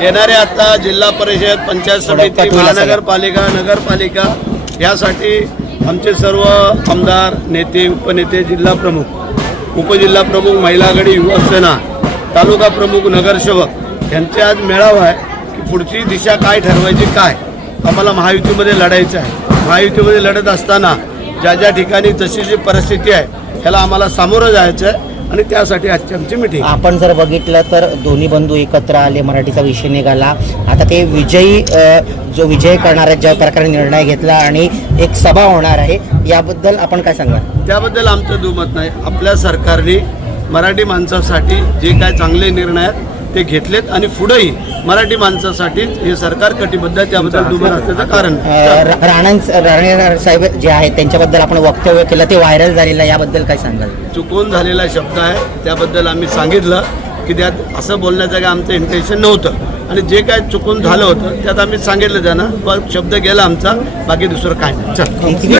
येणारे आता जिल्हा परिषद पंचायत समिती महानगरपालिका नगरपालिका यासाठी आमचे सर्व आमदार नेते उपनेते जिल्हा प्रमुख उपजिल्हा प्रमुख महिला आघाडी युवा सेना तालुका प्रमुख नगरसेवक यांचे आज मेळावा आहे की पुढची दिशा काय ठरवायची काय आम्हाला महायुतीमध्ये लढायचं आहे महायुतीमध्ये लढत असताना ज्या ज्या ठिकाणी जशी जी परिस्थिती आहे ह्याला आम्हाला सामोरं जायचं आहे आणि त्यासाठी आजची आमची मिटिंग आपण जर बघितलं तर दोन्ही बंधू एकत्र आले मराठीचा विषय निघाला आता ते विजयी जो विजय आहे ज्या प्रकारे निर्णय घेतला आणि एक सभा होणार आहे याबद्दल आपण काय सांगणार त्याबद्दल आमचं दुमत नाही आपल्या सरकारने मराठी माणसासाठी जे काय चांगले निर्णय आहेत ते घेतलेत आणि पुढेही मराठी माणसासाठी हे सरकार कटिबद्ध आहे त्याबद्दल असल्याचं कारण राणे साहेब जे आहे त्यांच्याबद्दल आपण वक्तव्य केलं ते व्हायरल झालेलं याबद्दल काय सांगाल चुकून झालेला शब्द आहे त्याबद्दल आम्ही सांगितलं की त्यात असं बोलण्याचं काय आमचं इंटेन्शन नव्हतं आणि जे काय चुकून झालं होतं त्यात आम्ही सांगितलं त्यानं पण शब्द गेला आमचा बाकी दुसरं काय नाही